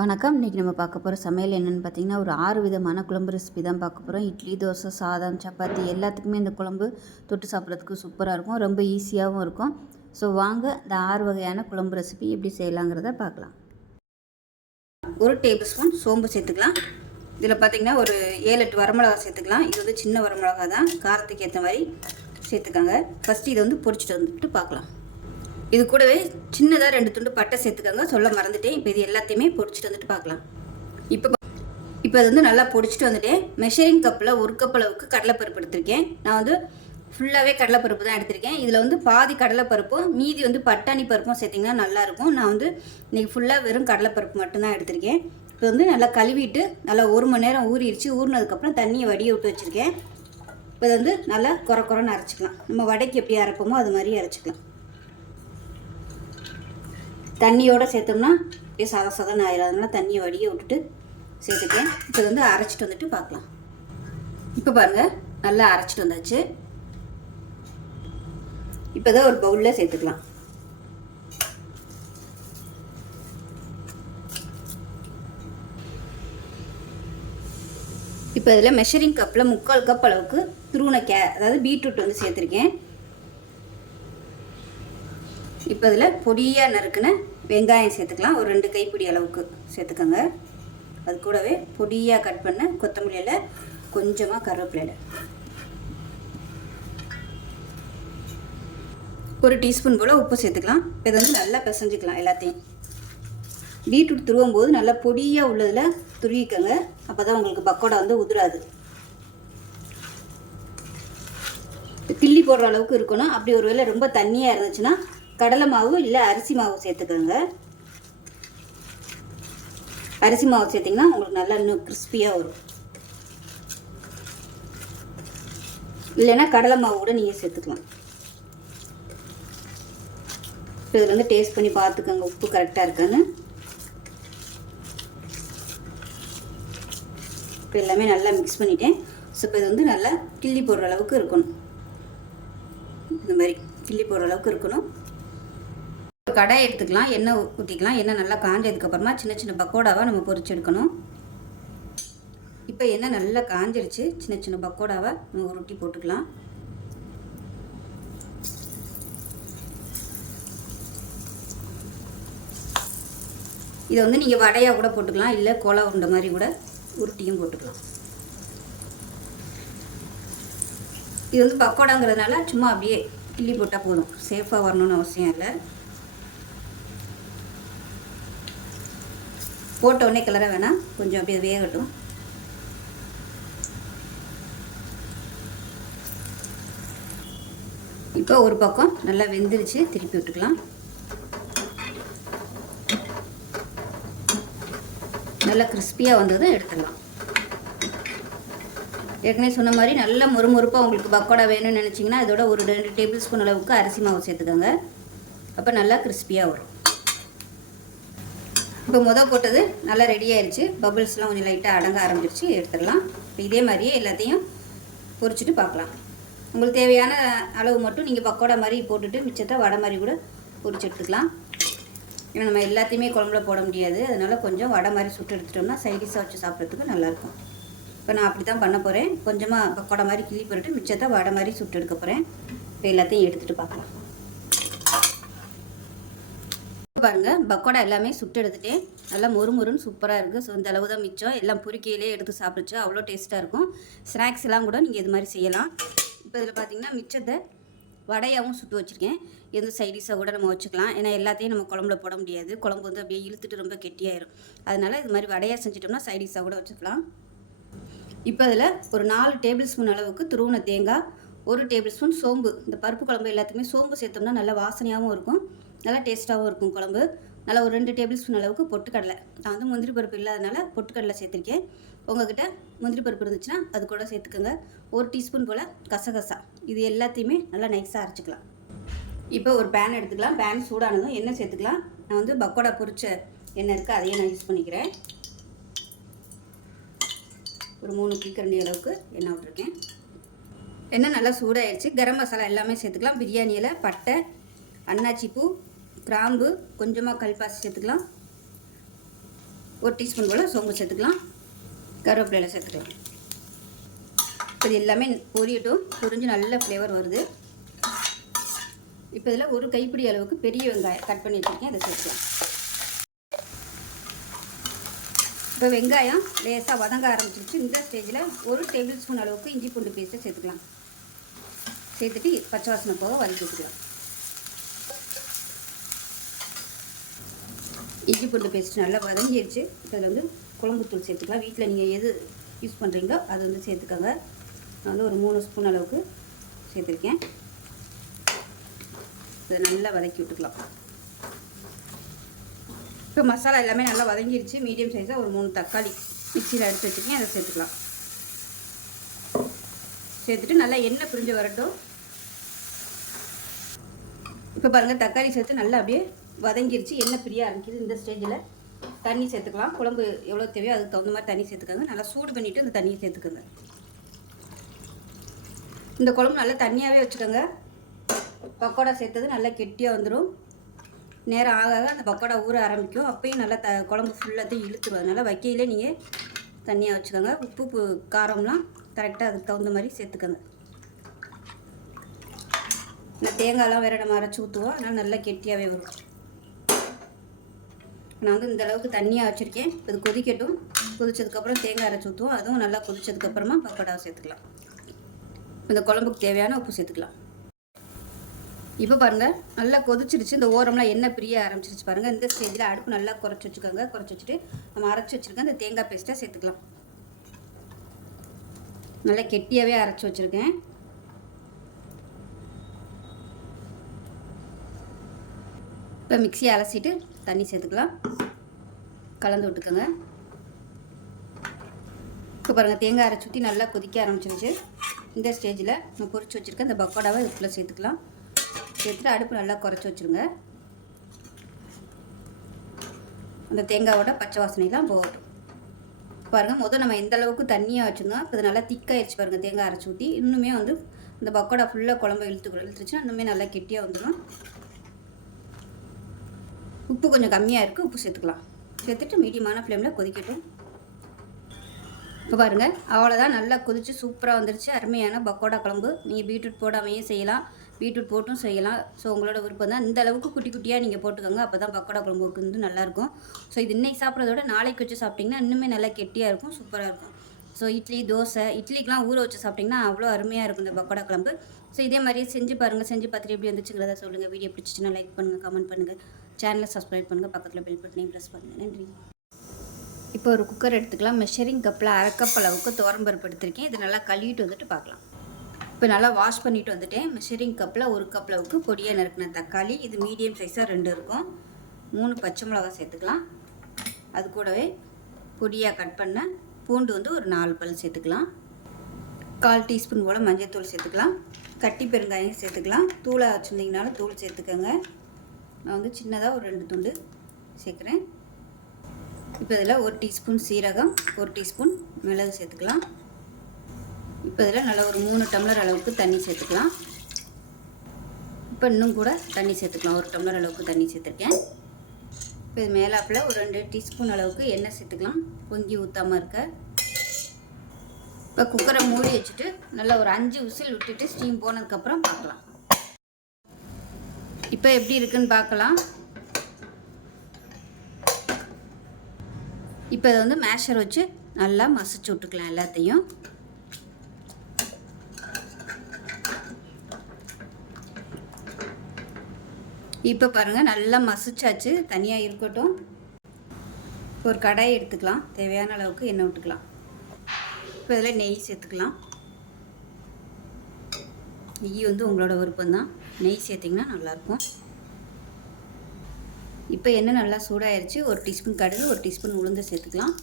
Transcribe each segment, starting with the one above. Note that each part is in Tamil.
வணக்கம். இன்றைக்கி நம்ம பார்க்க போகிற சமையல் என்னென்னு பார்த்தீங்கன்னா, ஒரு 6 விதமான குழம்பு ரெசிபி தான் பார்க்க போகிறோம். இட்லி, தோசை, சாதம், சப்பாத்தி எல்லாத்துக்குமே இந்த குழம்பு தொட்டு சாப்பிட்றதுக்கு சூப்பராக இருக்கும். ரொம்ப ஈஸியாகவும் இருக்கும். ஸோ வாங்க இந்த 6 வகையான குழம்பு ரெசிபி எப்படி செய்யலாங்கிறத பார்க்கலாம். 1 டேபிள் ஸ்பூன் சோம்பு சேர்த்துக்கலாம். இதில் பார்த்திங்கன்னா ஒரு 7-8 வரமிளகா சேர்த்துக்கலாம். இது வந்து சின்ன வரமிளகா தான், காரத்துக்கு ஏற்ற மாதிரி சேர்த்துக்காங்க. ஃபஸ்ட்டு இதை வந்து பொரிச்சிட்டு வந்துட்டு பார்க்கலாம். இது கூடவே சின்னதாக 2 துண்டு பட்டை சேர்த்துக்கோங்க, சொல்ல மறந்துட்டேன். இப்போ இது எல்லாத்தையுமே பொடிச்சிட்டு வந்துட்டு பார்க்கலாம். இப்போ அது வந்து நல்லா பொடிச்சிட்டு வந்துட்டேன். மெஷரிங் கப்பில் 1 கப் அளவுக்கு கடலைப்பருப்பு எடுத்திருக்கேன். நான் வந்து ஃபுல்லாகவே கடலைப்பருப்பு தான் எடுத்திருக்கேன். இதில் வந்து பாதி கடலைப்பருப்பும் மீதி வந்து பட்டாணி பருப்பும் சேர்த்திங்கன்னா நல்லாயிருக்கும். நான் வந்து இன்றைக்கி ஃபுல்லாக வெறும் கடலைப்பருப்பு மட்டும்தான் எடுத்திருக்கேன். இப்போ வந்து நல்லா கழுவிட்டு நல்லா 1 மணி நேரம் ஊறிடுச்சு. ஊறினதுக்கப்புறம் தண்ணியை வடிய விட்டு வச்சுருக்கேன். இப்போ இதை வந்து நல்லா குறைன்னு அரைச்சிக்கலாம். நம்ம வடைக்கு எப்படி அரைப்போமோ அது மாதிரி அரைச்சிக்கலாம். தண்ணியோடு சேர்த்தோம்னா அப்படியே சதன்னு ஆயிடும். அதனால் தண்ணியை வடிய விட்டுட்டு சேர்த்துக்கேன். இப்போ வந்து அரைச்சிட்டு வந்துட்டு பார்க்கலாம். இப்போ பாருங்கள், நல்லா அரைச்சிட்டு வந்தாச்சு. இப்போ தான் ஒரு பவுலில் சேர்த்துக்கலாம். இப்போ இதில் மெஷரிங் கப்பில் 3/4 கப் அளவுக்கு துருவன அதாவது பீட்ரூட் வந்து சேர்த்துருக்கேன். இப்போ இதில் பொடியாக நறுக்குன வெங்காயம் சேர்த்துக்கலாம். ஒரு 2 கைப்பிடி அளவுக்கு சேர்த்துக்கோங்க. அது கூடவே பொடியாக கட் பண்ண கொத்தமல்லியில் கொஞ்சமாக கருவேப்பிலையில் 1 டீஸ்பூன் போல் உப்பு சேர்த்துக்கலாம். இதை வந்து நல்லா பிசைஞ்சிக்கலாம். எல்லாத்தையும் பீட்ரூட் துருவும் போது நல்லா பொடியாக உள்ளதில் துருவிக்கோங்க. அப்போ தான் உங்களுக்கு பக்கோடா வந்து உதிராது. கிள்ளி போடுற அளவுக்கு இருக்கணும். அப்படி ஒரு வேளை ரொம்ப தண்ணியாக இருந்துச்சுன்னா கடலை மாவு இல்லை அரிசி மாவு சேர்த்துக்கோங்க. அரிசி மாவு சேர்த்திங்கன்னா உங்களுக்கு நல்லா இன்னும் கிறிஸ்பியாக வரும். இல்லைன்னா கடலை மாவு கூட நீங்கள் சேர்த்துக்கலாம். இப்போ இதில் வந்து டேஸ்ட் பண்ணி பார்த்துக்கோங்க, உப்பு கரெக்டாக இருக்கான்னு. இப்போ எல்லாமே நல்லா மிக்ஸ் பண்ணிட்டேன். ஸோ இப்போ இது வந்து நல்லா கிள்ளி போடுற அளவுக்கு இருக்கணும். இந்த மாதிரி கிள்ளி போடுற அளவுக்கு இருக்கணும். கடாய் எடுத்துக்கலாம், எண்ணெய் ஊற்றிக்கலாம். எண்ணெய் நல்லா காஞ்சதுக்கப்புறமா சின்ன சின்ன பக்கோடாவாக நம்ம பொரிச்சு எடுக்கணும். இப்போ எண்ணெய் நல்லா காஞ்சிருச்சு. சின்ன சின்ன பக்கோடாவை நம்ம உருட்டி போட்டுக்கலாம். இதை வந்து நீங்கள் வடையாக கூட போட்டுக்கலாம், இல்லை கோலா உருண்டை மாதிரி கூட உருட்டியும் போட்டுக்கலாம். இது வந்து பக்கோடாங்கிறதுனால சும்மா அப்படியே கிள்ளி போட்டால் போதும், சேஃபாக வரணும்னு அவசியம் இல்லை. போட்ட உடனே கிளற வேணாம், கொஞ்சம் அப்படியே வேகட்டும். இப்போ ஒரு பக்கம் நல்லா வெந்துருச்சு, திருப்பி விட்டுக்கலாம். நல்லா கிறிஸ்பியாக வந்தது எடுத்துடலாம். ஏற்கனவே சொன்ன மாதிரி நல்லா மொறுமொறுப்பாக உங்களுக்கு பக்கோடா வேணும்னு நினச்சிங்கன்னா இதோட ஒரு 2 டேபிள் ஸ்பூன் அளவுக்கு அரிசி மாவு சேர்த்துக்கோங்க. அப்போ நல்லா கிறிஸ்பியாக வரும். இப்போ போட்டது நல்லா ரெடி ஆயிடுச்சு. பபிள்ஸ்லாம் கொஞ்சம் லைட்டாக அடங்க ஆரம்பிச்சிருச்சு. எடுத்துடலாம். இப்போ இதே மாதிரியே எல்லாத்தையும் பொரிச்சிட்டு பார்க்கலாம். உங்களுக்கு தேவையான அளவு மட்டும் நீங்கள் பக்கோடா மாதிரி போட்டுட்டு மிச்சத்தை வடை மாதிரி கூட பொரிச்சு எடுத்துக்கலாம். ஏன்னா நம்ம எல்லாத்தையுமே குழம்புல போட முடியாது. அதனால் கொஞ்சம் வடை மாதிரி சுட்டு எடுத்துட்டோம்னா சைடிஷாக வச்சு சாப்பிட்றதுக்கு நல்லாயிருக்கும். இப்போ நான் அப்படி தான் பண்ண போகிறேன். கொஞ்சமாக பக்கோடா மாதிரி கிள்ளி போட்டுட்டு மிச்சத்தை வடை மாதிரி சுட்டு எடுக்க போகிறேன். இப்போ எல்லாத்தையும் எடுத்துகிட்டு பார்க்கலாம். பாருங்கள், பக்கோடா எல்லாமே சுட்டு எடுத்துகிட்டேன். நல்லா மொறுமொறுன்னு சூப்பராக இருக்குது. ஸோ இந்த அளவு தான் மிச்சம். எல்லாம் பொரிக்கையிலே எடுத்து சாப்பிடுச்சு, அவ்வளோ டேஸ்ட்டாக இருக்கும். ஸ்நாக்ஸ் எல்லாம் கூட நீங்கள் இது மாதிரி செய்யலாம். இப்போ இதில் பார்த்தீங்கன்னா மிச்சத்தை வடையாகவும் சுட்டு வச்சுருக்கேன். எந்த சைடிஷாக கூட நம்ம வச்சுக்கலாம். ஏன்னா எல்லாத்தையும் நம்ம குழம்புல போட முடியாது. குழம்பு வந்து அப்படியே இழுத்துட்டு ரொம்ப கெட்டியாயிரும். அதனால் இது மாதிரி வடையாக செஞ்சிட்டோம்னா சைடிஷாக கூட வச்சுக்கலாம். இப்போ அதில் ஒரு 4 டேபிள் ஸ்பூன் அளவுக்கு துருவன தேங்காய், 1 டேபிள் ஸ்பூன் சோம்பு. இந்த பருப்பு குழம்பு எல்லாத்துக்குமே சோம்பு சேர்த்தோம்னா நல்லா வாசனையாகவும் இருக்கும், நல்லா டேஸ்ட்டாகவும் இருக்கும் குழம்பு. நல்லா ஒரு 2 டேபிள் ஸ்பூன் அளவுக்கு பொட்டுக்கடலை. நான் வந்து முந்திரி பருப்பு இல்லாதனால பொட்டுக்கடலை சேர்த்துருக்கேன். உங்கள்கிட்ட முந்திரி பருப்பு இருந்துச்சுன்னா அது கூட சேர்த்துக்கோங்க. 1 டீஸ்பூன் போல் கசகசா. இது எல்லாத்தையுமே நல்லா நைஸாக அரைச்சிக்கலாம். இப்போ ஒரு பேன் எடுத்துக்கலாம். பேன் சூடானதும் எண்ணெய் சேர்த்துக்கலாம். நான் வந்து பக்கோடா பொரிச்ச எண்ணெய் இருக்குது, அதையே நான் யூஸ் பண்ணிக்கிறேன். ஒரு 3 குழிக்கரண்டி அளவுக்கு எண்ணெய் விட்டுருக்கேன். எண்ணெய் நல்லா சூடாகிடுச்சு. கரம் மசாலா எல்லாமே சேர்த்துக்கலாம். பிரியாணி இலை, பட்டை, அன்னாச்சி பூ, கிராம்பு, கொஞ்சமாக கல்பாசி சேர்த்துக்கலாம். 1 டீஸ்பூன் போல் சோம்பு சேர்த்துக்கலாம். கருவேப்பிலையில் சேர்த்துக்கலாம். இது எல்லாமே பொரியட்டும். பொரிஞ்சு நல்ல ஃப்ளேவர் வருது. இப்போ இதில் ஒரு கைப்பிடி அளவுக்கு பெரிய வெங்காயம் கட் பண்ணி வச்சுருக்கேன், அதை சேர்த்துக்கலாம். இப்போ வெங்காயம் லேசாக வதங்க ஆரம்பிச்சிருச்சு. இந்த ஸ்டேஜில் 1 டேபிள் ஸ்பூன் அளவுக்கு இஞ்சி பூண்டு பேஸ்ட்டை சேர்த்துக்கலாம். சேர்த்துட்டு பச்சை வாசனை போக வதக்கி வச்சுக்கலாம். இஞ்சி பூண்டு பேஸ்ட் நல்லா வதங்கிடுச்சு. இப்போ இதில் வந்து குழம்புத்தூள் சேர்த்துக்கலாம். வீட்டில் நீங்கள் எது யூஸ் பண்ணுறீங்களோ அது வந்து சேர்த்துக்கோங்க. நான் வந்து ஒரு 3 ஸ்பூன் அளவுக்கு சேர்த்துருக்கேன். இதை நல்லா வதக்கி விட்டுக்கலாம். இப்போ மசாலா எல்லாமே நல்லா வதங்கிடுச்சு. மீடியம் சைஸாக ஒரு 3 தக்காளி மிக்சியில் எடுத்து வச்சுருக்கேன், அதை சேர்த்துக்கலாம். சேர்த்துட்டு நல்லா எண்ணெய் பிரிஞ்சு வரட்டும். இப்போ பாருங்கள், தக்காளி சேர்த்து நல்லா அப்படியே வதங்கிடுச்சு. எண்ணெய் பிரிய ஆரம்பிக்குது. இந்த ஸ்டேஜில் தண்ணி சேர்த்துக்கலாம். குழம்பு எவ்வளோ தேவையோ அதுக்கு தகுந்த மாதிரி தண்ணி சேர்த்துக்கோங்க. நல்லா சூடு பண்ணிவிட்டு இந்த தண்ணியை சேர்த்துக்கோங்க. இந்த குழம்பு நல்லா தண்ணியாகவே வச்சுக்கோங்க. பக்கோடா சேர்த்தது நல்லா கெட்டியாக வந்துடும். நேரம் ஆக அந்த பக்கோடா ஊற ஆரம்பிக்கும். அப்பயும் நல்லா குழம்பு ஃபுல்லாத்தையும் இழுத்துரும். அதனால் வைக்கையிலே நீங்கள் தண்ணியாக வச்சுக்கோங்க. உப்பு காரம்லாம் கரெக்டாக அதுக்கு தகுந்த மாதிரி சேர்த்துக்கோங்க. இந்த தேங்காயெலாம் வேறு நம்ம அரைச்சி ஊற்றுவோம், அதனால் நல்லா கெட்டியாகவே வரும். நான் வந்து இந்த அளவுக்கு தண்ணியாக வச்சுருக்கேன். இது கொதிக்கட்டும். கொதிச்சதுக்கப்புறம் தேங்காய் அரைச்சி ஊற்றுவோம். அதுவும் நல்லா கொதிச்சதுக்கப்புறமா பக்கோடாவை சேர்த்துக்கலாம். இந்த குழம்புக்கு தேவையான உப்பு சேர்த்துக்கலாம். இப்போ பாருங்கள், நல்லா கொதிச்சிருச்சு. இந்த ஓரம்லாம் எண்ணெய் பிரிய ஆரம்பிச்சிருச்சு பாருங்கள். இந்த ஸ்டேஜில் அடுப்பு நல்லா குறைச்சி வச்சுக்கோங்க. குறைச்சி வச்சுட்டு நம்ம அரைச்சி வச்சுருக்கேன் இந்த தேங்காய் பேஸ்ட்டை சேர்த்துக்கலாம். நல்லா கெட்டியாகவே அரைச்சி வச்சுருக்கேன். இப்போ மிக்சியை அலசிட்டு தண்ணி சேர்த்துக்கலாம். கலந்து விட்டுக்கோங்க. இப்போ பாருங்கள், தேங்காய் அரைச்சி ஊற்றி நல்லா கொதிக்க ஆரம்பிச்சிருச்சு. இந்த ஸ்டேஜில் நம்ம பொரிச்சு வச்சுருக்க இந்த பக்கோடாவை இதுக்குள்ளே சேர்த்துக்கலாம். சேர்த்துட்டு அடுப்பு நல்லா குறைச்சி வச்சுருங்க. அந்த தேங்காயோட பச்சை வாசனைலாம் போகட்டும். பாருங்கள், முதல் நம்ம எந்த அளவுக்கு தண்ணியாக வச்சுருந்தோம். இப்போ இது நல்லா திக்காகிடுச்சு பாருங்கள். தேங்காய் அரைச்சி ஊற்றி இன்னுமே வந்து இந்த பக்கோடா ஃபுல்லாக குழம்பு இழுத்துச்சுன்னா இன்னுமே நல்லா கெட்டியாக வந்துடும். உப்பு கொஞ்சம் கம்மியாக இருக்குது, உப்பு சேர்த்துக்கலாம். சேர்த்துட்டு மீடியமான ஃப்ளேமில் கொதிக்கட்டும். இப்போ பாருங்கள், அவ்வளோதான். நல்லா கொதித்து சூப்பராக வந்துருச்சு. அருமையான பக்கோடா குழம்பு. நீங்கள் பீட்ரூட் போடாமையே செய்யலாம், பீட்ரூட் போட்டும் செய்யலாம். ஸோ உங்களோட விருப்பம் தான். இந்த அளவுக்கு குட்டி குட்டியாக நீங்கள் போட்டுக்கோங்க. அப்போ தான் பக்கோடா குழம்புக்கு வந்து நல்லாயிருக்கும். ஸோ இது இன்றைக்கி சாப்பிட்றத விட நாளைக்கு வச்சு சாப்பிட்டிங்கன்னா இன்னுமே நல்லா கெட்டியாக இருக்கும், சூப்பராக இருக்கும். ஸோ இட்லி, தோசை, இட்லிக்கெலாம் ஊற வச்சு சாப்பிட்டிங்கன்னா அவ்வளோ அருமையாக இருக்கும் இந்த பக்கோடா குழம்பு. ஸோ இதே மாதிரியே செஞ்சு பாருங்கள். செஞ்சு பார்த்துட்டு எப்படி வந்துச்சுங்கிறத சொல்லுங்கள். வீடியோ பிடிச்சிச்சின்னா லைக் பண்ணுங்கள், கமெண்ட் பண்ணுங்கள், சேனலை சப்ஸ்கிரைப் பண்ணுங்கள், பக்கத்தில் பெல் பட்டனையும் ப்ரெஸ் பண்ணுங்கள். நன்றி. இப்போ ஒரு குக்கர் எடுத்துக்கலாம். மெஷரிங் கப்பில் 1/2 கப் அளவுக்கு துவரம்பருப்பு எடுத்திருக்கேன். இது நல்லா கழுவிட்டு வந்துட்டு பார்க்கலாம். இப்போ நல்லா வாஷ் பண்ணிவிட்டு வந்துட்டேன். மெஷரிங் கப்பில் 1 கப் அளவுக்கு பொடியாக நறுக்கின தக்காளி, இது மீடியம் சைஸாக 2 இருக்கும். 3 பச்சை மிளகா சேர்த்துக்கலாம். அது கூடவே பொடியாக கட் பண்ண பூண்டு வந்து ஒரு 4 பல் சேர்த்துக்கலாம். 1/4 டீஸ்பூன் போல் மஞ்சள் தூள் சேர்த்துக்கலாம். கட்டி பெருங்காயம் சேர்த்துக்கலாம். தூளாக வச்சுருந்தீங்கனாலும் தூள் சேர்த்துக்கோங்க. நான் வந்து சின்னதாக ஒரு 2 துண்டு சேர்க்குறேன். இப்போ இதில் 1 டீஸ்பூன் சீரகம், 1 டீஸ்பூன் மிளகு சேர்த்துக்கலாம். இப்போ இதில் நல்லா ஒரு 3 டம்ளர் அளவுக்கு தண்ணி சேர்த்துக்கலாம். இப்போ இன்னும் கூட தண்ணி சேர்த்துக்கலாம். 1 டம்ளர் அளவுக்கு தண்ணி சேர்த்துருக்கேன். இப்போ இது மேலாப்பில் ஒரு 2 டீஸ்பூன் அளவுக்கு எண்ணெய் சேர்த்துக்கலாம், பொங்கி ஊற்றாமல் இருக்க. இப்போ குக்கரை மூடி வச்சுட்டு நல்லா ஒரு 5 விசில் விட்டுட்டு ஸ்டீம் போனதுக்கப்புறம் பார்க்கலாம். இப்போ எப்படி இருக்குன்னு பார்க்கலாம். இப்போ இதை வந்து மேஷர் வச்சு நல்லா மசிச்சு விட்டுக்கலாம் எல்லாத்தையும். இப்போ பாருங்கள், நல்லா மசிச்சாச்சு. தனியாக இருக்கட்டும். ஒரு கடாயை எடுத்துக்கலாம். தேவையான அளவுக்கு எண்ணெய் விட்டுக்கலாம். இப்போ இதில் நெய் சேர்த்துக்கலாம். நெய் வந்து உங்களோட விருப்பம்தான். நெய் சேர்த்திங்கன்னா நல்லாயிருக்கும். இப்போ எண்ணெய் நல்லா சூடாயிருச்சு. 1 டீஸ்பூன் கடுகு, 1 டீஸ்பூன் உளுந்து சேர்த்துக்கலாம்.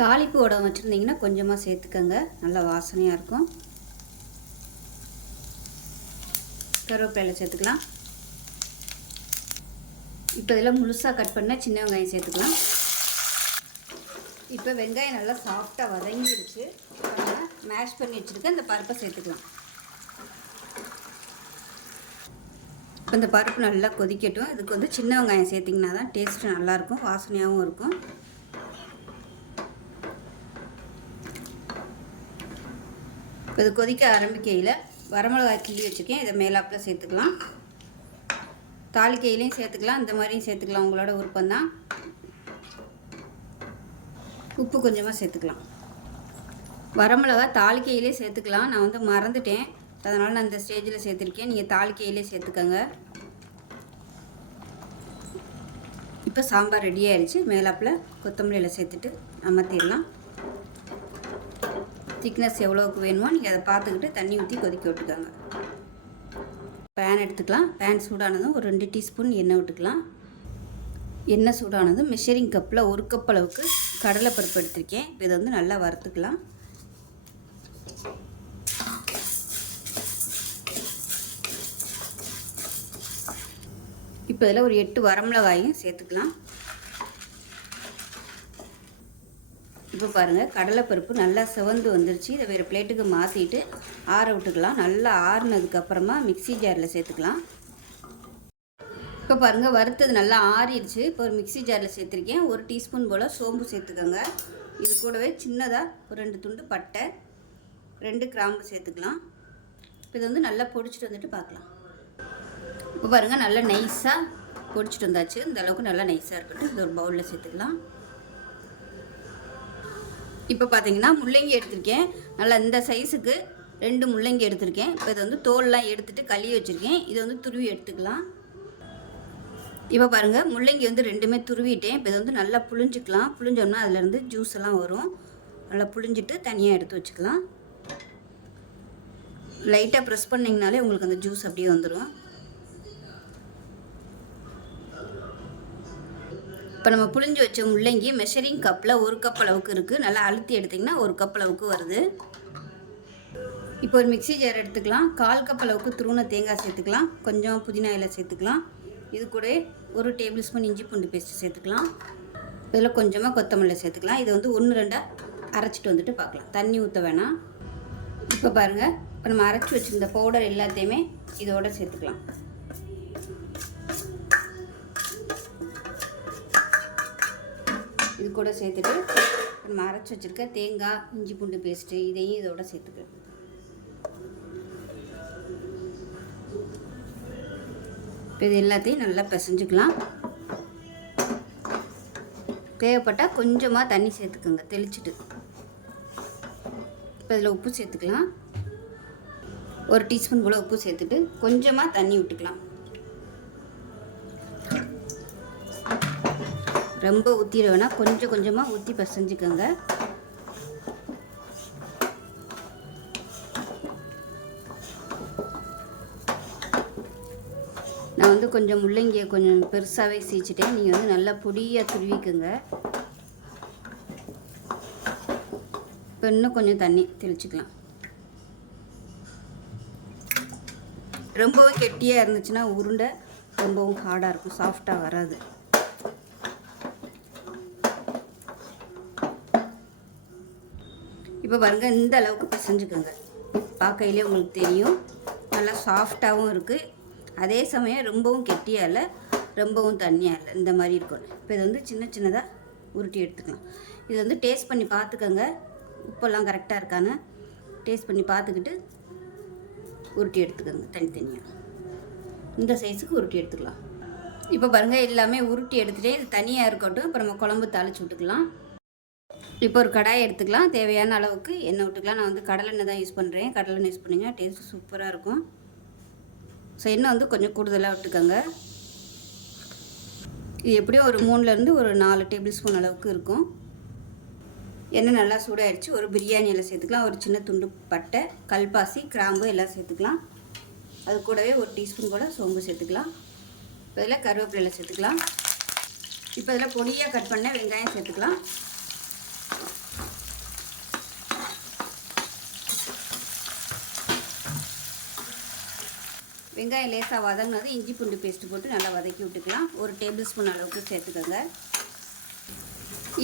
தாளிப்பு உடம்பு வச்சுருந்தீங்கன்னா கொஞ்சமாக சேர்த்துக்கங்க, நல்லா வாசனையாக இருக்கும். கருவேப்பிலை சேர்த்துக்கலாம். இப்போ இதில் முழுசாக கட் பண்ண சின்ன வெங்காயம் சேர்த்துக்கலாம். இப்போ வெங்காயம் நல்லா சாஃப்டாக வதங்கிடுச்சு. இப்போ மேஷ் பண்ணி வச்சுருக்க இந்த பருப்பை சேர்த்துக்கலாம். இப்போ இந்த பருப்பு நல்லா கொதிக்கட்டும். இதுக்கு வந்து சின்ன வெங்காயம் சேர்த்திங்கன்னா தான் டேஸ்ட்டு நல்லாயிருக்கும், வாசனையாகவும் இருக்கும். இப்போ இது கொதிக்க ஆரம்பிக்கையில் வரமிளகாய் கிள்ளி வச்சுருக்கேன், இதை மேலாப்பில் சேர்த்துக்கலாம். தாளிக்கையிலையும் சேர்த்துக்கலாம், இந்த மாதிரியும் சேர்த்துக்கலாம், உங்களோட விருப்பம்தான். உப்பு கொஞ்சமாக சேர்த்துக்கலாம். வரமிளகாய் தாளிக்கையிலே சேர்த்துக்கலாம், நான் வந்து மறந்துட்டேன், அதனால் நான் இந்த ஸ்டேஜில் சேர்த்துருக்கேன். நீங்கள் தாளிக்கையிலே சேர்த்துக்கோங்க. இப்போ சாம்பார் ரெடி ஆகிடுச்சு. மேலாப்பில் கொத்தமல்லியில் சேர்த்துட்டு அமர்த்திடலாம். திக்னஸ் எவ்வளோக்கு வேணுமோ நீங்கள் அதை பார்த்துக்கிட்டு தண்ணி ஊற்றி கொதிக்க விட்டுக்கோங்க. பேன் எடுத்துக்கலாம். பேன் சூடானதும் ஒரு 2 டீஸ்பூன் எண்ணெய் விட்டுக்கலாம். எண்ணெய் சூடானதும் மெஷரிங் கப்பில் 1 கப் அளவுக்கு கடலைப்பருப்பு எடுத்திருக்கேன். இதை வந்து நல்லா வறுத்துக்கலாம். இப்போ இதில் ஒரு 8 வரமிளகாயும் சேர்த்துக்கலாம். இப்போ பாருங்கள், கடலைப்பருப்பு நல்லா சிவந்து வந்துருச்சு. இதை வேறு பிளேட்டுக்கு மாற்றிட்டு ஆற விட்டுக்கலாம். நல்லா ஆறுனதுக்கப்புறமா மிக்ஸி ஜாரில் சேர்த்துக்கலாம். இப்போ பாருங்கள், வறுத்தது நல்லா ஆறிடுச்சு. இப்போ ஒரு மிக்ஸி ஜாரில் சேர்த்துருக்கேன். 1 டீஸ்பூன் போல் சோம்பு சேர்த்துக்கோங்க. இது கூடவே சின்னதாக ஒரு 2 துண்டு பட்டை, 2 கிராம்பு சேர்த்துக்கலாம். இப்போ இது வந்து நல்லா பொடிச்சிட்டு வந்துட்டு பார்க்கலாம். இப்போ பாருங்கள், நல்லா நைஸாக பொடிச்சிட்டு வந்தாச்சு. இந்த அளவுக்கு நல்லா நைஸாக இருக்கட்டும். இது ஒரு பவுலில் சேர்த்துக்கலாம். இப்போ பார்த்தீங்கன்னா முள்ளங்கி எடுத்திருக்கேன். நல்லா இந்த சைஸுக்கு 2 முள்ளங்கி எடுத்திருக்கேன். இப்போ இதை வந்து தோல்லாம் எடுத்துகிட்டு கழுவி வச்சுருக்கேன். இதை வந்து துருவி எடுத்துக்கலாம். இப்போ பாருங்கள், முள்ளங்கி வந்து 2மே துருவிட்டேன். இப்போ இதை வந்து நல்லா புழிஞ்சிக்கலாம். புழிஞ்சோம்னா அதிலேருந்து ஜூஸ் எல்லாம் வரும். நல்லா புழிஞ்சிட்டு தனியாக எடுத்து வச்சுக்கலாம். லைட்டாக ப்ரெஸ் பண்ணிங்கனாலே உங்களுக்கு அந்த ஜூஸ் அப்படியே வந்துடும். இப்போ நம்ம புழிஞ்சு வச்ச முள்ளங்கி மெஷரிங் கப்பில் 1 கப் அளவுக்கு இருக்குது. நல்லா அழுத்தி எடுத்திங்கன்னா 1 கப் அளவுக்கு வருது. இப்போ ஒரு மிக்ஸி ஜார் எடுத்துக்கலாம். 1/4 கப் அளவுக்கு துருவின தேங்காய் சேர்த்துக்கலாம். கொஞ்சம் புதினா இலை சேர்த்துக்கலாம். இது கூட 1 டேபிள் ஸ்பூன் இஞ்சி பூண்டு பேஸ்ட்டு சேர்த்துக்கலாம். இதில் கொஞ்சமாக கொத்தமல்லி சேர்த்துக்கலாம். இதை வந்து 1-2 அரைச்சிட்டு வந்துட்டு பார்க்கலாம். தண்ணி ஊற்ற வேணாம். இப்போ பாருங்கள், இப்போ நம்ம அரைச்சி வச்சுருந்த பவுடர் எல்லாத்தையுமே இதோட சேர்த்துக்கலாம். இது கூட சேர்த்துட்டு நம்ம அரைச்சி வச்சுருக்க தேங்காய், இஞ்சி பூண்டு பேஸ்ட்டு இதையும் இதோட சேர்த்துக்கலாம். இப்போ இது எல்லாத்தையும் நல்லா பிசைஞ்சுக்கலாம். தேவைப்பட்டால் கொஞ்சமாக தண்ணி சேர்த்துக்கோங்க தெளிச்சுட்டு. இப்போ இதில் உப்பு சேர்த்துக்கலாம். 1 டீஸ்பூன் போல் உப்பு சேர்த்துட்டு கொஞ்சமாக தண்ணி விட்டுக்கலாம். ரொம்ப ஊற்றிட வேணால், கொஞ்சம் கொஞ்சமாக ஊற்றி பிசைஞ்சுக்கோங்க. நான் வந்து கொஞ்சம் முள்ளங்கியை கொஞ்சம் பெருசாகவே சீச்சிட்டேன். நீங்கள் வந்து நல்லா பொடியாக துருவிக்குங்க. இப்போ இன்னும் கொஞ்சம் தண்ணி தெளிச்சுக்கலாம். ரொம்பவும் கெட்டியாக இருந்துச்சுன்னா உருண்டை ரொம்பவும் ஹார்டாக இருக்கும், சாஃப்டாக வராது. இப்போ பாருங்கள், இந்த அளவுக்கு பிசைஞ்சுக்கோங்க. பார்க்கையிலே உங்களுக்கு தெரியும், நல்லா சாஃப்டாகவும் இருக்குது. அதே சமயம் ரொம்பவும் கெட்டியாக இல்லை, ரொம்பவும் தண்ணியாக இல்லை, இந்த மாதிரி இருக்கணும். இப்போ இதை வந்து சின்ன சின்னதாக உருட்டி எடுத்துக்கலாம். இது வந்து டேஸ்ட் பண்ணி பார்த்துக்கோங்க, உப்பெல்லாம் கரெக்டாக இருக்கான்னு டேஸ்ட் பண்ணி பார்த்துக்கிட்டு உருட்டி எடுத்துக்கோங்க. தனித்தனியாக இந்த சைஸுக்கு உருட்டி எடுத்துக்கலாம். இப்போ பாருங்கள், எல்லாமே உருட்டி எடுத்துகிட்டே இது தனியாக இருக்கட்டும். இப்போ நம்ம குழம்பு தாளித்து விட்டுக்கலாம். இப்போ ஒரு கடாயை எடுத்துக்கலாம். தேவையான அளவுக்கு எண்ணெய் விட்டுக்கலாம். நான் வந்து கடலெண்ணெய் தான் யூஸ் பண்ணுறேன். கடலெண்ணெய் யூஸ் பண்ணிங்கன்னா டேஸ்ட்டு சூப்பராக இருக்கும். ஸோ எண்ணெய் வந்து கொஞ்சம் கூடுதலாக விட்டுக்கோங்க. இது எப்படியும் ஒரு 3லேருந்து ஒரு 4 டேபிள் ஸ்பூன் அளவுக்கு இருக்கும். எண்ணெய் நல்லா சூடாகிடுச்சு. ஒரு பிரியாணி எல்லாம் சேர்த்துக்கலாம். ஒரு சின்ன துண்டு பட்டை, கல்பாசி, கிராம்பு எல்லாம் சேர்த்துக்கலாம். அது கூடவே 1 டீஸ்பூன் கூட சோம்பு சேர்த்துக்கலாம். இப்போ இதில் கருவேப்பிலை சேர்த்துக்கலாம். இப்போ இதில் பொடியாக கட் பண்ண வெங்காயம் சேர்த்துக்கலாம். வெங்காயம் லேசாக வதங்கினது இஞ்சி பூண்டு பேஸ்ட்டு போட்டு நல்லா வதக்கி விட்டுக்கலாம். 1 டேபிள் ஸ்பூன் அளவுக்கு சேர்த்துக்கோங்க.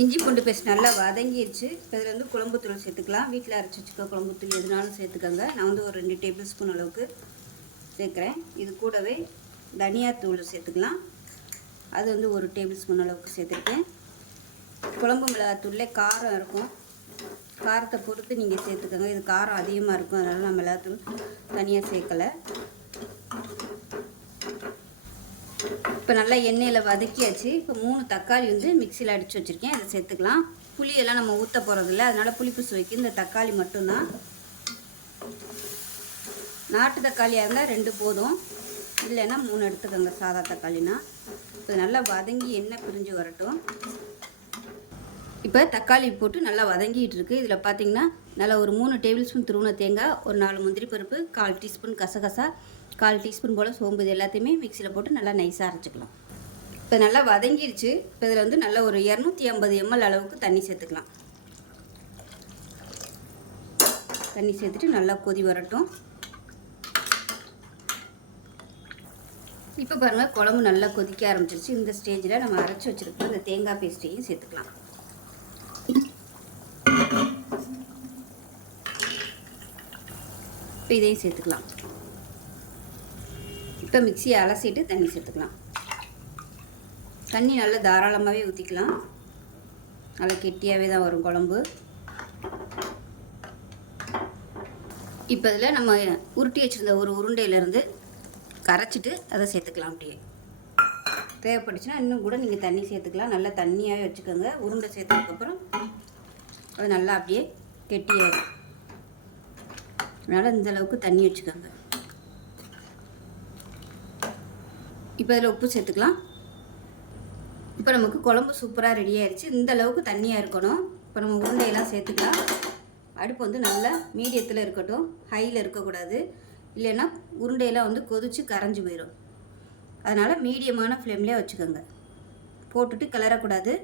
இஞ்சி பூண்டு பேஸ்ட் நல்லா வதங்கிடுச்சு. இப்போ இதில் வந்து குழம்புத்தூள் சேர்த்துக்கலாம். வீட்டில் அரைச்சி வச்சுக்க குழம்புத்தூள் எதுனாலும் சேர்த்துக்கோங்க. நான் வந்து ஒரு 2 டேபிள் ஸ்பூன் அளவுக்கு சேர்க்குறேன். இது கூடவே தனியாத்தூள் சேர்த்துக்கலாம். அது வந்து 1 டேபிள் ஸ்பூன் அளவுக்கு சேர்த்துருக்கேன். குழம்பு மிளகாத்தூள்லே காரம் இருக்கும், காரத்தை பொறுத்து நீங்கள் சேர்த்துக்கோங்க. இது காரம் அதிகமாக இருக்கும், அதனால் நான் மிளகாத்தூள் தனியாக சேர்க்கலை. இப்போ நல்லா எண்ணெயில் வதக்கியாச்சு. இப்போ 3 தக்காளி வந்து மிக்சியில் அடித்து வச்சுருக்கேன், அதை சேர்த்துக்கலாம். புளியெல்லாம் நம்ம ஊற்ற போகிறதில்ல, அதனால் புளிப்பு சுவைக்கு இந்த தக்காளி மட்டும்தான். நாட்டு தக்காளியாக இருந்தால் 2 போதும், இல்லைன்னா 3 எடுத்துக்கோங்க சாதா தக்காளினா. இப்போ நல்லா வதங்கி எண்ணெய் பிரிஞ்சு வரட்டும். இப்போ தக்காளி போட்டு நல்லா வதங்கிட்டு இருக்குது. இதில் பார்த்தீங்கன்னா நல்லா ஒரு 3 டேபிள் ஸ்பூன் துருவின தேங்காய், ஒரு 4 முந்திரி பருப்பு, 1/4 டீஸ்பூன் கசகசா, 1/4 டீஸ்பூன் போல் சோம்பு, இது எல்லாத்தையுமே மிக்சியில் போட்டு நல்லா நைஸாக அரைச்சிக்கலாம். இப்போ நல்லா வதங்கிடுச்சு. இப்போ இதில் வந்து நல்லா ஒரு 250 ml அளவுக்கு தண்ணி சேர்த்துக்கலாம். தண்ணி சேர்த்துட்டு நல்லா கொதி வரட்டும். இப்போ பாருங்கள் குழம்பு நல்லா கொதிக்க ஆரம்பிச்சிருச்சு. இந்த ஸ்டேஜில் நம்ம அரைச்சி வச்சுருக்க இந்த தேங்காய் பேஸ்ட்டையும் சேர்த்துக்கலாம். இப்போ இதையும் சேர்த்துக்கலாம். இப்போ மிக்சியை அலசிட்டு தண்ணி சேர்த்துக்கலாம். தண்ணி நல்லா தாராளமாகவே ஊற்றிக்கலாம், நல்லா கெட்டியாகவே தான் வரும் குழம்பு. இப்போ இதில் நம்ம உருட்டி வச்சுருந்த ஒரு உருண்டையிலேருந்து கரைச்சிட்டு அதை சேர்த்துக்கலாம். அப்படியே தேவைப்பட்டுச்சுன்னா இன்னும் கூட நீங்கள் தண்ணி சேர்த்துக்கலாம். நல்லா தண்ணியாகவே வச்சுக்கோங்க. உருண்டை சேர்த்ததுக்கப்புறம் அது நல்லா அப்படியே கெட்டியாகிடும், அதனால் இந்தளவுக்கு தண்ணி வச்சுக்கோங்க. இப்போ இதில் உப்பு சேர்த்துக்கலாம். இப்போ நமக்கு குழம்பு சூப்பராக ரெடி ஆயிடுச்சு. இந்த அளவுக்கு தண்ணியாக இருக்கணும். இப்போ நம்ம உருண்டையெல்லாம் சேர்த்துக்கலாம். அடுப்பு வந்து நல்லா மீடியத்தில் இருக்கட்டும், ஹையில் இருக்கக்கூடாது, இல்லைன்னா உருண்டையெல்லாம் வந்து கொதித்து கரைஞ்சி போயிடும். அதனால் மீடியமான ஃப்ளேம்லேயே வச்சுக்கோங்க. போட்டுட்டு கிளறக்கூடாது,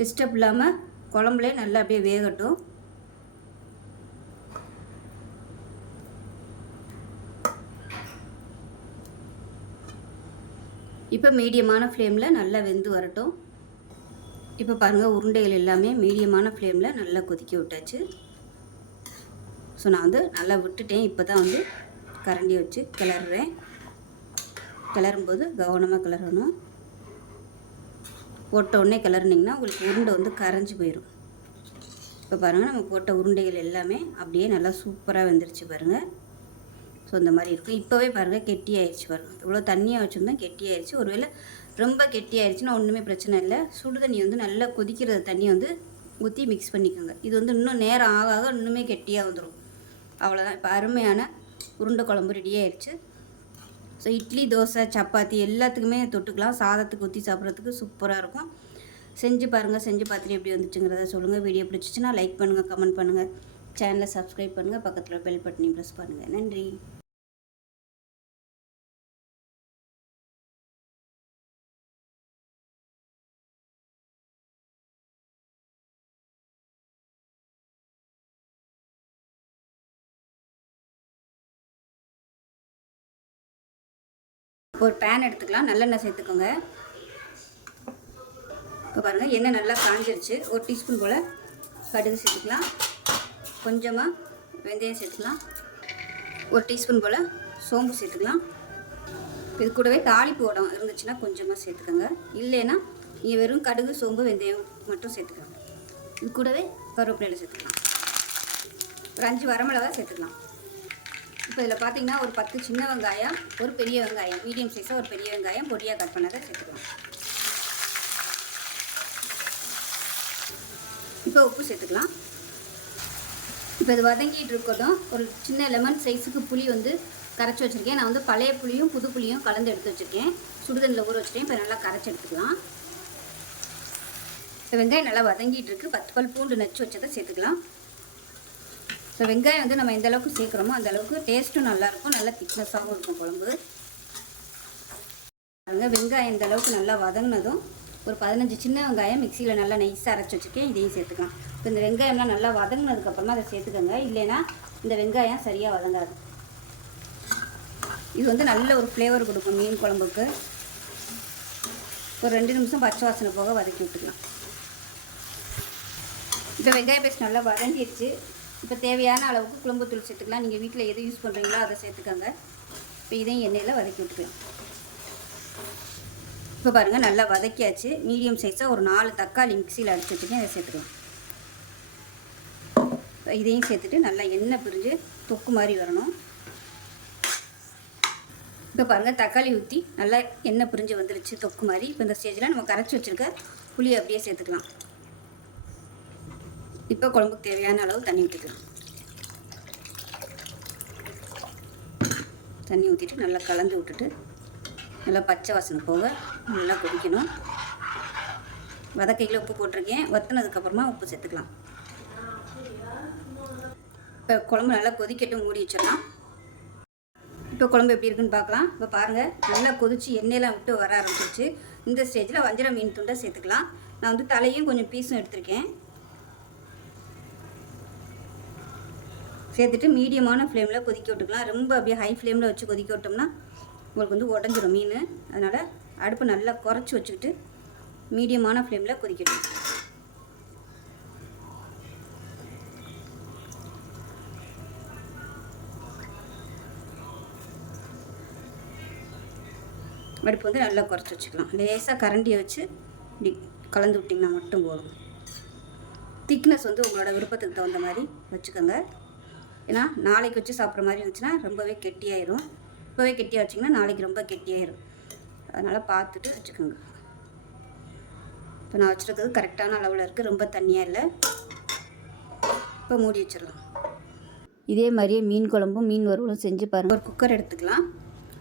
டிஸ்டர்ப் இல்லாமல் குழம்புலே நல்லா அப்படியே வேகட்டும். இப்போ மீடியமான ஃப்ளேமில் நல்லா வெந்து வரட்டும். இப்போ பாருங்கள் உருண்டைகள் எல்லாமே மீடியமான ஃப்ளேமில் நல்லா கொதிக்க விட்டாச்சு. ஸோ நான் வந்து நல்லா விட்டுட்டேன். இப்போ தான் வந்து கரண்டி வச்சு கிளறுறேன். கிளறும்போது கவனமாக கிளறணும். போட்ட உடனே கிளறுனிங்கன்னா உங்களுக்கு உருண்டை வந்து கரைஞ்சி போயிடும். இப்போ பாருங்கள் நம்ம போட்ட உருண்டைகள் எல்லாமே அப்படியே நல்லா சூப்பராக வெந்துருச்சு பாருங்கள். ஸோ இந்த மாதிரி இருக்கும். இப்போவே பாருங்கள் கெட்டி ஆயிடுச்சு பாருங்கள். இவ்வளோ தண்ணியாக வச்சுருந்தா கெட்டி ஆயிடுச்சு. ஒருவேளை ரொம்ப கெட்டி ஆயிடுச்சுன்னா ஒன்றுமே பிரச்சனை இல்லை. சுடு தண்ணி வந்து நல்லா கொதிக்கிற தண்ணி வந்து ஊற்றி மிக்ஸ் பண்ணிக்கோங்க. இது வந்து இன்னும் நேரம் ஆக ஆக இன்னுமே கெட்டியாக வந்துடும். அவ்வளோதான். இப்போ அருமையான உருண்டை குழம்பு ரெடி ஆயிடுச்சு. ஸோ இட்லி, தோசை, சப்பாத்தி எல்லாத்துக்குமே தொட்டுக்கலாம். சாதத்துக்கு ஊற்றி சாப்பிட்றதுக்கு சூப்பராக இருக்கும். செஞ்சு பாருங்கள். செஞ்சு பார்த்துட்டு எப்படி வந்துச்சுங்கிறத சொல்லுங்கள். வீடியோ பிடிச்சிச்சின்னா லைக் பண்ணுங்கள், கமெண்ட் பண்ணுங்கள், சேனலை சப்ஸ்கிரைப் பண்ணுங்கள், பக்கத்தில் பெல் பட்டனையும் ப்ரெஸ் பண்ணுங்கள். நன்றி. ஒரு பேன் எடுத்துக்கலாம், நல்லெண்ணெய் சேர்த்துக்கோங்க. இப்போ பாருங்கள் எண்ணெய் நல்லா காஞ்சிருச்சு. 1 டீஸ்பூன் போல் கடுகு சேர்த்துக்கலாம். கொஞ்சமாக வெந்தயம் சேர்த்துக்கலாம். 1 டீஸ்பூன் போல் சோம்பு சேர்த்துக்கலாம். இது கூடவே தாளிப்பு உடம் இருந்துச்சுன்னா கொஞ்சமாக சேர்த்துக்கோங்க, இல்லைன்னா நீங்கள் வெறும் கடுகு, சோம்பு, வெந்தயம் மட்டும் சேர்த்துக்கோங்க. இது கூடவே கருவேப்பிலை சேர்த்துக்கலாம். ஒரு 5 வரமிளகாய் சேர்த்துக்கலாம். இப்போ இதில் பார்த்தீங்கன்னா ஒரு 10 சின்ன வெங்காயம், ஒரு பெரிய வெங்காயம், மீடியம் சைஸாக ஒரு பெரிய வெங்காயம் பொடியாக கட் பண்ணதை சேர்த்துக்கலாம். இப்போ உப்பு சேர்த்துக்கலாம். இப்போ இது வதங்கிட்டு இருக்கட்டும். ஒரு சின்ன லெமன் சைஸுக்கு புளி வந்து கரைச்சி வச்சுருக்கேன். நான் வந்து பழைய புளியும் புது புளியும் கலந்து எடுத்து வச்சுருக்கேன். சுடுதண்ணில் ஊற வச்சுட்டேன். இப்போ நல்லா கரைச்சி எடுத்துக்கலாம். இப்போ வெங்காயம் நல்லா வதங்கிட்டு இருக்குது. 10 பல் பூண்டு நச்சு வச்சதை சேர்த்துக்கலாம். ஸோ வெங்காயம் வந்து நம்ம எந்த அளவுக்கு சேர்க்குறோமோ அந்த அளவுக்கு டேஸ்ட்டும் நல்லாயிருக்கும், நல்லா திக்னஸாகவும் இருக்கும் குழம்பு. வெங்காயம் இந்த அளவுக்கு நல்லா வதங்கினதும் ஒரு 15 சின்ன வெங்காயம் மிக்சியில் நல்லா நைஸாக அரைச்சி வச்சுருக்கேன், இதையும் சேர்த்துக்கலாம். இப்போ இந்த வெங்காயம்லாம் நல்லா வதங்கினதுக்கப்புறமா அதை சேர்த்துக்கோங்க, இல்லைன்னா இந்த வெங்காயம் சரியாக வதங்காது. இது வந்து நல்ல ஒரு ஃப்ளேவர் கொடுக்கும் மீன் குழம்புக்கு. ஒரு 2 நிமிஷம் பச்சை வாசனை போக வதக்கி விட்டுக்கலாம். இப்போ வெங்காய பேஸ்ட் நல்லா வதங்கிடுச்சு. இப்போ தேவையான அளவுக்கு குழம்புத்தூள் சேர்த்துக்கலாம். நீங்கள் வீட்டில் எது யூஸ் பண்ணுறீங்களோ அதை சேர்த்துக்கோங்க. இப்போ இதையும் எண்ணெயில் வதக்கி விட்டுக்கலாம். இப்போ பாருங்கள் நல்லா வதக்கியாச்சு. மீடியம் சைஸாக ஒரு 4 தக்காளி மிக்சியில் அடித்து வச்சுருக்கேன், அதை சேர்த்துக்கலாம். இதையும் சேர்த்துட்டு நல்லா எண்ணெய் பிரிஞ்சு தொக்கு மாதிரி வரணும். இப்போ பாருங்கள் தக்காளி ஊற்றி நல்லா எண்ணெய் பிரிஞ்சு வந்துருச்சு தொக்கு மாதிரி. இப்போ இந்த ஸ்டேஜில் நம்ம கரைச்சி வச்சுருக்க புளியை அப்படியே சேர்த்துக்கலாம். இப்போ குழம்புக்கு தேவையான அளவு தண்ணி ஊற்றிக்கலாம். தண்ணி ஊற்றிட்டு நல்லா கலந்து விட்டுட்டு நல்லா பச்சை வாசனை போக நல்லா கொதிக்கணும். வதக்கையில் உப்பு போட்டிருக்கேன், வற்றினதுக்கப்புறமா உப்பு சேர்த்துக்கலாம். இப்போ குழம்பு நல்லா கொதிக்கட்டும், மூடி வச்சிடலாம். இப்போ குழம்பு எப்படி இருக்குன்னு பார்க்கலாம். இப்போ பாருங்கள் நல்லா கொதிச்சு எண்ணெயெல்லாம் விட்டு வர ஆரம்பிச்சிருச்சு. இந்த ஸ்டேஜில் வஞ்சர மீன் துண்டை சேர்த்துக்கலாம். நான் வந்து தலையும் கொஞ்சம் பீஸும் எடுத்திருக்கேன். சேர்த்துட்டு மீடியமான ஃப்ளேமில் கொதிக்க விட்டுக்கலாம். ரொம்ப அப்படியே ஹை ஃப்ளேமில் வச்சு கொதிக்க விட்டோம்னா உங்களுக்கு வந்து உடஞ்சிரும் மீன். அதனால் அடுப்பு நல்லா குறைச்சி வச்சுக்கிட்டு மீடியமான ஃப்ளேமில் கொதிக்கட்டும். அடுப்பு வந்து நல்லா குறைச்சி வச்சுக்கலாம். லேசாக கரண்டியை வச்சு இப்படி கலந்து விட்டிங்கன்னா மட்டும் போதும். திக்னஸ் வந்து உங்களோட விருப்பத்துக்கு தகுந்த மாதிரி வச்சுக்கோங்க. ஏன்னா நாளைக்கு வச்சு சாப்பிட்ற மாதிரி இருந்துச்சுன்னா ரொம்பவே கெட்டியாயிரும். இப்போவே கெட்டியாக வச்சிங்கன்னா நாளைக்கு ரொம்ப கெட்டியாயிரும். அதனால் பார்த்துட்டு வச்சுக்கோங்க. இப்போ நான் வச்சுருக்கிறது கரெக்டான அளவில் இருக்குது, ரொம்ப தண்ணியாக இல்லை. இப்போ மூடி வச்சிடலாம். இதே மாதிரியே மீன் குழம்பும் மீன் வறுவலும் செஞ்சு பாருங்கள். ஒரு குக்கர் எடுத்துக்கலாம்.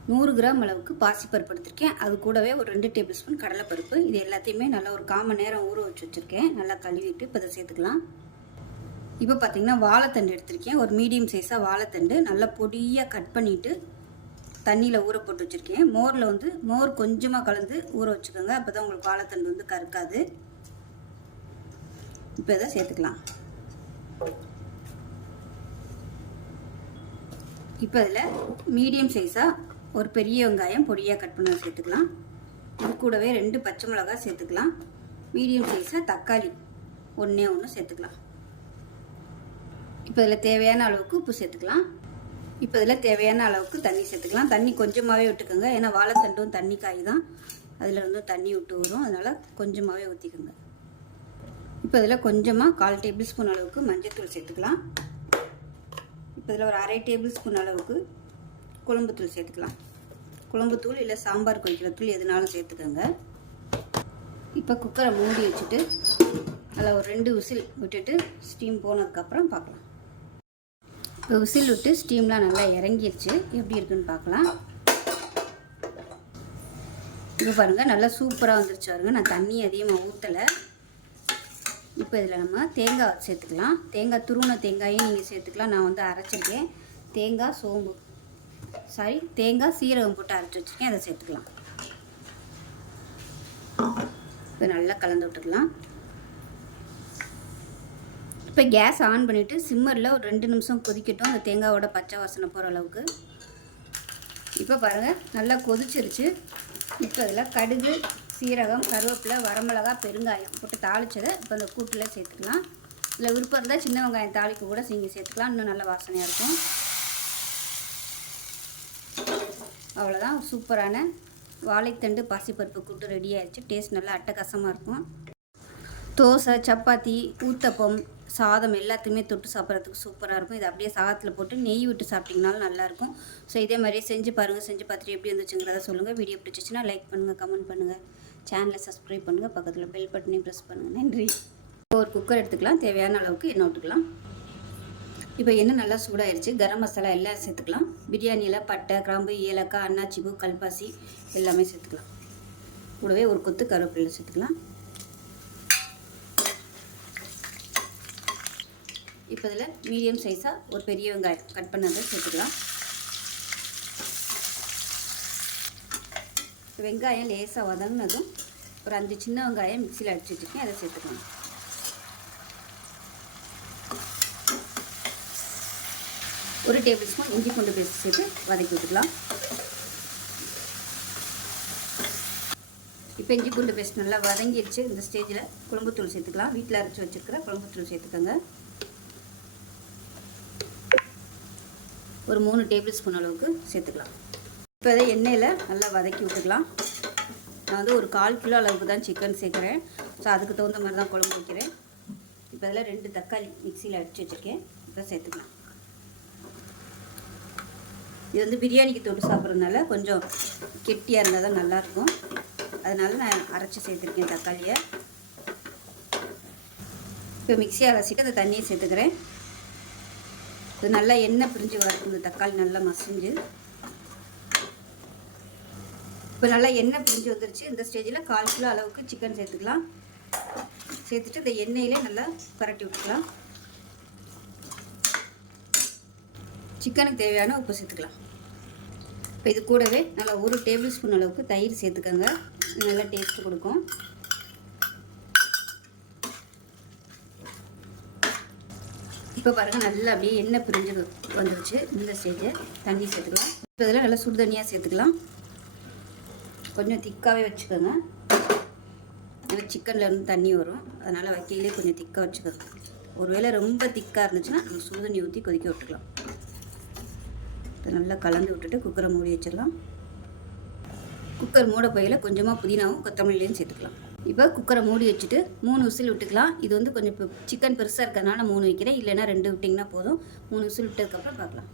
100 கிராம் அளவுக்கு பாசிப்பருப்பு எடுத்திருக்கேன். அது கூடவே ஒரு 2 டேபிள் ஸ்பூன் கடலைப்பருப்பு. இது எல்லாத்தையுமே நல்லா ஒரு 1/4 மணி நேரம் ஊற வச்சு வச்சுருக்கேன். நல்லா கழுவிட்டு இப்போ இதை சேர்த்துக்கலாம். இப்போ பார்த்திங்கன்னா வாழைத்தண்டு எடுத்திருக்கேன். ஒரு மீடியம் சைஸாக வாழைத்தண்டு நல்லா பொடியாக கட் பண்ணிவிட்டு தண்ணியில் ஊற போட்டு வச்சுருக்கேன். மோரில் வந்து மோர் கொஞ்சமாக கலந்து ஊற வச்சுக்கோங்க. அப்போ தான் உங்களுக்கு வாழைத்தண்டு வந்து கருக்காது. இப்போ இதை சேர்த்துக்கலாம். இப்போ இதில் மீடியம் சைஸாக ஒரு பெரிய வெங்காயம் பொடியாக கட் பண்ணி சேர்த்துக்கலாம். இது கூடவே 2 பச்சை மிளகாய் சேர்த்துக்கலாம். மீடியம் சைஸாக தக்காளி 1 சேர்த்துக்கலாம். இப்போ இதில் தேவையான அளவுக்கு உப்பு சேர்த்துக்கலாம். இப்போ இதில் தேவையான அளவுக்கு தண்ணி சேர்த்துக்கலாம். தண்ணி கொஞ்சமாகவே விட்டுக்கோங்க. ஏன்னா வாழைத்தண்டும் தண்ணி காய் தான், அதில் வந்து தண்ணி விட்டு வரும். அதனால் கொஞ்சமாகவே ஊற்றிக்கோங்க. இப்போ இதில் கொஞ்சமாக 1/4 டேபிள் ஸ்பூன் அளவுக்கு மஞ்சள்தூள் சேர்த்துக்கலாம். இப்போ இதில் ஒரு 1/2 டேபிள் ஸ்பூன் அளவுக்கு குழம்புத்தூள் சேர்த்துக்கலாம். குழம்புத்தூள் இல்லை சாம்பார் கொதிக்கிற தூள் எதுனாலும் சேர்த்துக்கோங்க. இப்போ குக்கரை மூடி வச்சுட்டு அதில் ஒரு 2 விசில் விட்டுட்டு ஸ்டீம் போனதுக்கப்புறம் பார்க்கலாம். இப்போ விசில் விட்டு ஸ்டீம்லாம் நல்லா இறங்கிடுச்சு. எப்படி இருக்குன்னு பார்க்கலாம். இப்போ பாருங்கள் நல்லா சூப்பராக வந்துருச்சு பாருங்க. நான் தண்ணி அதிகமாக ஊற்றலை. இப்போ இதில் நம்ம தேங்காய் சேர்த்துக்கலாம். தேங்காய் துருவின தேங்காயும் நீங்கள் சேர்த்துக்கலாம். நான் வந்து அரைச்சிருக்கேன். தேங்காய் சீரகம் போட்டு அரைச்சி வச்சுருக்கேன். அதை சேர்த்துக்கலாம். இப்போ நல்லா கலந்து விட்டுக்கலாம். இப்போ கேஸ் ஆன் பண்ணிவிட்டு சிம்மரில் ஒரு 2 நிமிஷம் கொதிக்கட்டும், அந்த தேங்காயோட பச்சை வாசனை போகிற அளவுக்கு. இப்போ பாருங்கள் நல்லா கொதிச்சிருச்சு. இப்போ இதில் கடுகு, சீரகம், கருவேப்பிலை, வரமிளகா, பெருங்காயம் போட்டு தாளித்ததை இப்போ அந்த கூட்டில் சேர்த்துக்கலாம். இதில் விருப்பம் இருந்தால் சின்ன வெங்காயம் தாளிப்பு கூட நீங்கள் சேர்த்துக்கலாம். இன்னும் நல்ல வாசனையாக இருக்கும். அவ்வளோதான், சூப்பரான வாழைத்தண்டு பாசிப்பருப்பு கூட்டு ரெடி ஆயிடுச்சு. டேஸ்ட் நல்லா அட்டகாசமாக இருக்கும். தோசை, சப்பாத்தி, ஊத்தப்பம், சாதம் எல்லாத்துக்குமே தொட்டு சாப்பிட்றதுக்கு சூப்பராக இருக்கும். இது அப்படியே சாதத்தில் போட்டு நெய் விட்டு சாப்பிட்டிங்கனாலும் நல்லாயிருக்கும். ஸோ இதே மாதிரியே செஞ்சு பாருங்கள். செஞ்சு பார்த்துட்டு எப்படி வந்துச்சுங்கிறத சொல்லுங்கள். வீடியோ பிடிச்சிச்சின்னா லைக் பண்ணுங்கள், கமெண்ட் பண்ணுங்கள், சேனலை சப்ஸ்கிரைப் பண்ணுங்கள், பக்கத்தில் பெல் பட்டனையும் ப்ரெஸ் பண்ணுங்கள். நன்றி. ஒரு குக்கர் எடுத்துக்கலாம். தேவையான அளவுக்கு எண்ணெய் விட்டுக்கலாம். இப்போ எண்ணெய் நல்லா சூடாயிருச்சு. கரம் மசாலா எல்லாம் சேர்த்துக்கலாம். பிரியாணியில் பட்டை, கிராம்பு, ஏலக்காய், அன்னாச்சிப்பூ, கல்பாசி எல்லாமே சேர்த்துக்கலாம். கூடவே ஒரு கொத்து கருவேப்பிலை சேர்த்துக்கலாம். இப்போ இதில் மீடியம் சைஸாக ஒரு பெரிய வெங்காயம் கட் பண்ணதை சேர்த்துக்கலாம். வெங்காயம் லேசாக வதங்கினதும் ஒரு 5 சின்ன வெங்காயம் மிக்சியில் அடிச்சு வச்சுருக்கேன், அதை சேர்த்துக்கலாம். ஒரு டேபிள் ஸ்பூன் இஞ்சி பூண்டு பேஸ்ட் சேர்த்து வதக்கி விட்டுக்கலாம். இப்போ இஞ்சி பூண்டு பேஸ்ட் நல்லா வதங்கிடுச்சு. இந்த ஸ்டேஜில் குழம்புத்தூள் சேர்த்துக்கலாம். வீட்டில் அரைச்சி வச்சுருக்கிற குழம்புத்தூள் சேர்த்துக்கோங்க. ஒரு 3 டேபிள் ஸ்பூன் அளவுக்கு சேர்த்துக்கலாம். இப்போ இதை எண்ணெயில் நல்லா வதக்கி விட்டுக்கலாம். நான் வந்து ஒரு 1/4 கிலோ அளவுக்கு தான் சிக்கன் சேர்க்குறேன். ஸோ அதுக்கு தகுந்த மாதிரி தான் குழம்பு வைக்கிறேன். இப்போ இதில் 2 தக்காளி மிக்சியில் அடித்து வச்சுருக்கேன். இப்போ சேர்த்துக்கலாம். இது வந்து பிரியாணிக்கு தொட்டு சாப்பிட்றதுனால கொஞ்சம் கெட்டியாக இருந்தால் தான் நல்லாயிருக்கும். அதனால நான் அரைச்சி சேர்த்துருக்கேன் தக்காளியை. இப்போ மிக்ஸி அரைச்சிட்டு அந்த தண்ணியை சேர்த்துக்கிறேன். இது நல்லா எண்ணெய் பிரிஞ்சு வரணும். இந்த தக்காளி நல்லா மசிஞ்சு இப்போ நல்லா எண்ணெய் பிரிஞ்சு வந்துருச்சு. இந்த ஸ்டேஜில் 1/4 கிலோ அளவுக்கு சிக்கன் சேர்த்துக்கலாம். சேர்த்துட்டு இந்த எண்ணெயிலே நல்லா பரட்டி விட்டுக்கலாம். சிக்கனுக்கு தேவையான உப்பு சேர்த்துக்கலாம். இப்போ இது கூடவே நல்லா 1 டேபிள் ஸ்பூன் அளவுக்கு தயிர் சேர்த்துக்கோங்க. நல்லா டேஸ்ட்டு கொடுக்கும். இப்போ பாருங்கள் நல்லா அப்படியே எண்ணெய் பிரிஞ்சு வந்துருச்சு. இந்த ஸ்டேஜை தண்ணி சேர்த்துக்கலாம். இப்போ இதில் நல்லா சுடு தண்ணியாக சேர்த்துக்கலாம். கொஞ்சம் திக்காகவே வச்சுக்கோங்க. ஏன்னா சிக்கனில் இருந்து தண்ணி வரும். அதனால் வைக்கையிலே கொஞ்சம் திக்காக வச்சுக்கோங்க. ஒருவேளை ரொம்ப திக்காக இருந்துச்சுன்னா நம்ம சுடு தண்ணி ஊற்றி கொதிக்க விட்டுக்கலாம். இதை நல்லா கலந்து விட்டுட்டு குக்கரை மூடி வச்சிடலாம். குக்கர் மூட போயில் கொஞ்சமாக புதினாவும் கொத்தமல்லியும் சேர்த்துக்கலாம். இப்போ குக்கரை மூடி வச்சுட்டு 3 விசில் விட்டுக்கலாம். இது வந்து கொஞ்சம் இப்போ சிக்கன் பெருசாக இருக்கிறதுனால 3 வைக்கிறேன். இல்லைன்னா 2 விட்டிங்கன்னா போதும். 3 விசில் விட்டதுக்கப்புறம் பார்க்கலாம்.